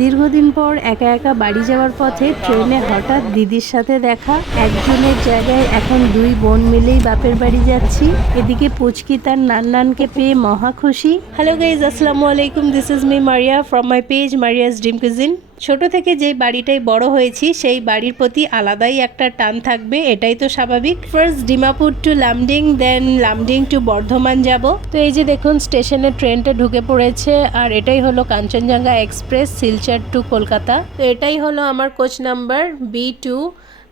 দীর্ঘদিন পর একা একা বাড়ি যাওয়ার পথে ট্রেনে হঠাৎ দিদির সাথে দেখা। একজনের জায়গায় এখন দুই বোন মিলেই বাপের বাড়ি যাচ্ছি। এদিকে পুচকি তার নান্নানকে পেয়ে মহা খুশি। হ্যালো গাইজ আসসালামু আলাইকুম। This is me Maria from my page Maria's dream cuisine ছোট থেকে যে বাড়িটাই বড় হয়েছি, সেই বাড়ির প্রতি আলাদাই একটা টান থাকবে, এটাই তো স্বাভাবিক। First Dimapur to Lumding then Lumding to Bardhaman যাব। তো এই যে দেখুন স্টেশনে ট্রেনটা ঢুকে পড়েছে, আর এটাই হলো কাঞ্চনজঙ্ঘা এক্সপ্রেস, শিলচর টু কলকাতা। তো এটাই হলো আমার কোচ নাম্বার বি টু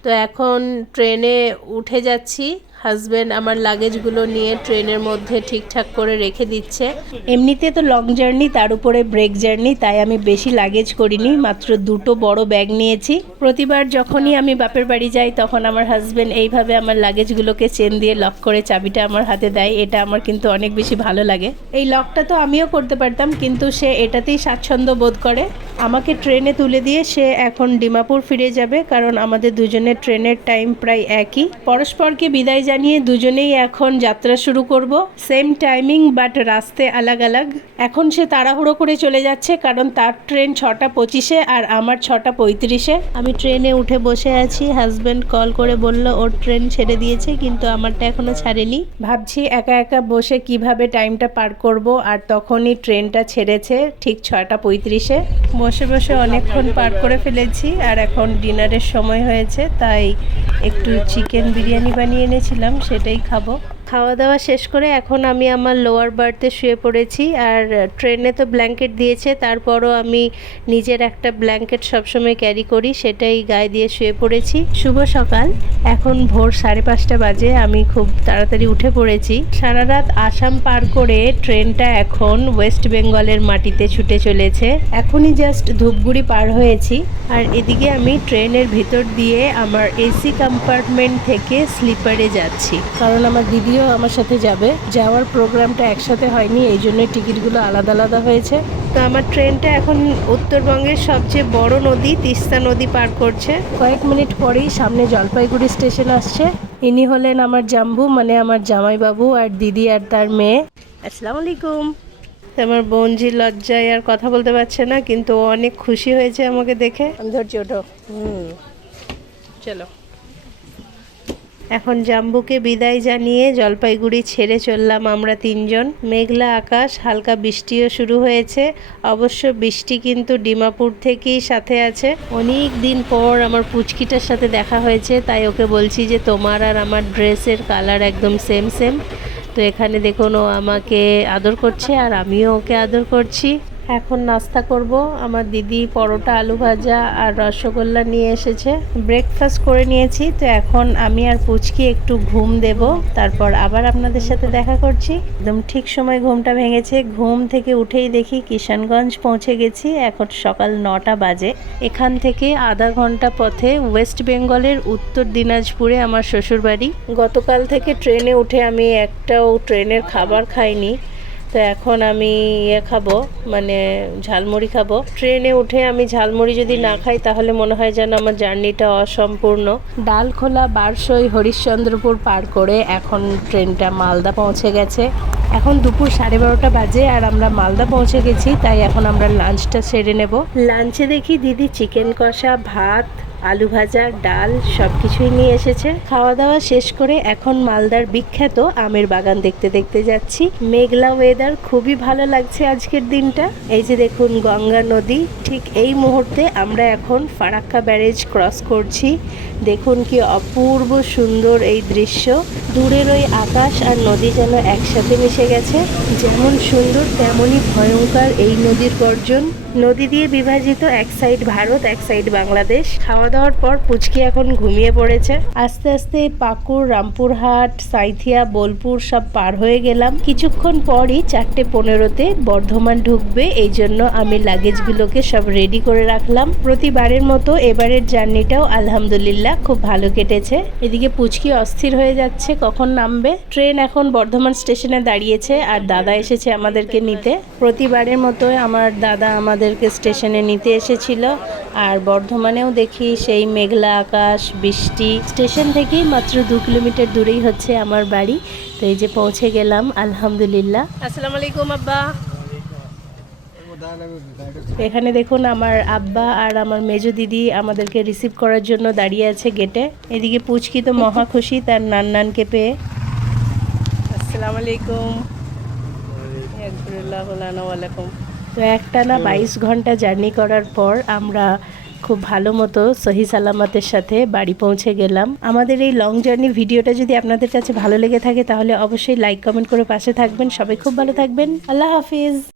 তো এখন ট্রেনে উঠে যাচ্ছি। হাজব্যান্ড আমার লাগেজগুলো নিয়ে ট্রেনের মধ্যে ঠিকঠাক করে রেখে দিচ্ছে। এমনিতে তো লং জার্নি তার উপরে ব্রেক জার্নি তাই আমি বেশি লাগেজ করিনি, মাত্র দুটো বড় ব্যাগ নিয়েছি। প্রতিবার যখনই আমি বাপের বাড়ি যাই, তখন আমার হাজব্যান্ড এইভাবে আমার লাগেজগুলোকে চেন দিয়ে লক করে চাবিটা আমার হাতে দেয়। এটা আমার কিন্তু অনেক বেশি ভালো লাগে। এই লকটা তো আমিও করতে পারতাম, কিন্তু সে এটাতেই স্বাচ্ছন্দ্য বোধ করে। আমাকে ট্রেনে তুলে দিয়ে সে এখন ডিমাপুর ফিরে যাবে, কারণ আমাদের দুজনের ট্রেনের টাইম প্রায় একই। পরস্পরকে বিদায় জানিয়ে দুজনেই এখন যাত্রা শুরু করব। সেম টাইমিং বাট রাস্তে আলাগ আলাগ। এখন সে তাড়াহুড়ো করে চলে যাচ্ছে, কারণ তার ট্রেন ছটা পঁচিশে আর আমার ছটা পঁয়ত্রিশে। আমি ট্রেনে উঠে বসে আছি হাজব্যান্ড কল করে বলল, ওর ট্রেন ছেড়ে দিয়েছে, কিন্তু আমারটা এখনও ছাড়েনি। ভাবছি একা একা বসে কীভাবে টাইমটা পার করব, আর তখনই ট্রেনটা ছেড়েছে ঠিক ছটা পঁয়ত্রিশে। বসে বসে অনেকক্ষণ পার করে ফেলেছি, আর এখন ডিনারের সময় হয়েছে, তাই একটু চিকেন বিরিয়ানি বানিয়ে এনেছিলাম সেটাই খাব। খাওয়া দাওয়া শেষ করে এখন আমি আমার লোয়ার বার্থে শুয়ে পড়েছি। আর ট্রেনে তো ব্ল্যাঙ্কেট দিয়েছে, তারপরও আমি নিজের একটা ব্ল্যাঙ্কেট সবসময় ক্যারি করি, সেটাই গায়ে দিয়ে শুয়ে পড়েছি। শুভ সকাল। এখন ভোর সাড়ে পাঁচটা বাজে, আমি খুব তাড়াতাড়ি উঠে পড়েছি। সারা রাত আসাম পার করে ট্রেনটা এখন ওয়েস্ট বেঙ্গলের মাটিতে ছুটে চলেছে। এখনই জাস্ট ধূপগুড়ি পার হয়েছি। আর এদিকে আমি ট্রেনের ভিতর দিয়ে আমার এসি কম্পার্টমেন্ট থেকে স্লিপারে যাচ্ছি। কারণ আমার দিদিও আমার সাথে যাবে। যাওয়ার প্রোগ্রামটা একসাথে হয়নি এই জন্যই টিকিটগুলো আলাদা আলাদা হয়েছে। তো আমার ট্রেনটা এখন উত্তরবঙ্গের সবচেয়ে বড় নদী তিস্তা নদী পার করছে। কয়েক মিনিট পরেই সামনে জলপাইগুড়ি স্টেশন আসছে। ইনি হলেন আমার জাম্বু মানে আমার জামাইবাবু আর দিদি আর তার মেয়ে। আসসালামু আলাইকুম। আমার বোনজি লজ্জায় আর কথা বলতে পারছে না কিন্তু অনেক খুশি হয়েছে আমাকে দেখে। আমি ওঠো। হুম। চলো। এখন জাম্বুকে বিদায় জানিয়ে জলপাইগুড়ি ছেড়ে চললাম আমরা তিনজন। মেঘলা আকাশ, হালকা বৃষ্টিও শুরু হয়েছে। অবশ্য বৃষ্টি কিন্তু ডিমাপুর থেকেই সাথে আছে। অনেক দিন পর আমার পুচকিটার সাথে দেখা হয়েছে, তাই ওকে বলছি যে তোমার আর আমার ড্রেসের কালার একদম সেম সেম তো এখানে দেখুন ও আমাকে আদর করছে আর আমিও ওকে আদর করছি। এখন নাস্তা করব। আমার দিদি পরোটা, আলু ভাজা আর রসগোল্লা নিয়ে এসেছে। ব্রেকফাস্ট করে নিয়েছি, তো এখন আমি আর পুচকি একটু ঘুম দেব। তারপর আবার আপনাদের সাথে দেখা করছি। একদম ঠিক সময় ঘুমটা ভেঙেছে। ঘুম থেকে উঠেই দেখি কিষানগঞ্জ পৌঁছে গেছি। এখন সকাল নটা বাজে। এখান থেকে আধা ঘণ্টা পথে ওয়েস্ট বেঙ্গলের উত্তর দিনাজপুরে আমার শ্বশুরবাড়ি। গতকাল থেকে ট্রেনে উঠে আমি একটাও ট্রেনের খাবার খাইনি। তো এখন আমি ইয়ে খাব মানে ঝালমুড়ি খাব। ট্রেনে উঠে আমি ঝালমুড়ি যদি না খাই তাহলে মনে হয় যেন আমার জার্নিটা অসম্পূর্ণ। ডালখোলা বারসই হরিশ্চন্দ্রপুর পার করে এখন ট্রেনটা মালদা পৌঁছে গেছে। এখন দুপুর সাড়ে বারোটা বাজে আর আমরা মালদা পৌঁছে গেছি তাই এখন আমরা লাঞ্চটা সেরে নেব। লাঞ্চে দেখি দিদি চিকেন কষা ভাত আলু ভাজা, ডাল সব কিছুই নিয়ে এসেছে। খাওয়া দাওয়া শেষ করে এখন মালদার বিখ্যাত আমের বাগান দেখতে দেখতে যাচ্ছি। মেঘলা ওয়েদার খুবই ভালো লাগছে আজকের দিনটা। এই যে দেখুন, গঙ্গা নদী, ঠিক এই মুহূর্তে আমরা এখন ফারাক্কা ব্যারেজ ক্রস করছি। দেখুন কি অপূর্ব সুন্দর এই দৃশ্য। দূরের ওই আকাশ আর নদী যেন একসাথে মিশে গেছে, যেমন সুন্দর তেমনই ভয়ঙ্কর এই নদীর গর্জন। নদী দিয়ে বিভাজিত এক সাইড ভারত, এক সাইড বাংলাদেশ। খাওয়া দাওয়ার পর পুচকি এখন ঘুমিয়ে পড়েছে। আস্তে আস্তে পাকুড়, রামপুরহাট, সাইথিয়া, বোলপুর সব পার হয়ে গেলাম। কিছুক্ষণ পরই চারটে পনেরোতে বর্ধমান ঢুকবে, এই জন্য আমি লাগেজগুলোকে সব রেডি করে রাখলাম। প্রতিবারের মতো এবারের জার্নিটাও আলহামদুলিল্লাহ খুব ভালো কেটেছে। এদিকে পুচকি অস্থির হয়ে যাচ্ছে কখন নামবে। ট্রেন এখন বর্ধমান স্টেশনে দাঁড়িয়েছে আর দাদা এসেছে আমাদেরকে নিতে। প্রতিবারের মতো আমার দাদা আমাদেরকে স্টেশনে নিতে এসেছিল আর বর্ধমানেও দেখি সেই মেঘলা আকাশ, বৃষ্টি। স্টেশন থেকেই মাত্র দু কিলোমিটার দূরেই হচ্ছে আমার বাড়ি। তো এই যে পৌঁছে গেলাম, আলহামদুলিল্লাহ। আসসালামু আলাইকুম, আব্বা। এখানে দেখুন আমার আব্বা আর আমার মেজো দিদি আমাদেরকে রিসিভ করার জন্য দাঁড়িয়ে আছে গেটে এদিকে পুচকি তো মহা খুশি তার নান নানকে পেয়ে। আসসালামু আলাইকুম। ওয়ালাইকুম তো একটা না বাইশ ঘণ্টা জার্নি করার পর আমরা খুব ভালো মতো সহি সালামতের সাথে বাড়ি পৌঁছে গেলাম। আমাদের এই লং জার্নি ভিডিওটা যদি আপনাদের কাছে ভালো লেগে থাকে তাহলে অবশ্যই লাইক কমেন্ট করে পাশে থাকবেন। সবাই খুব ভালো থাকবেন। আল্লাহ হাফিজ।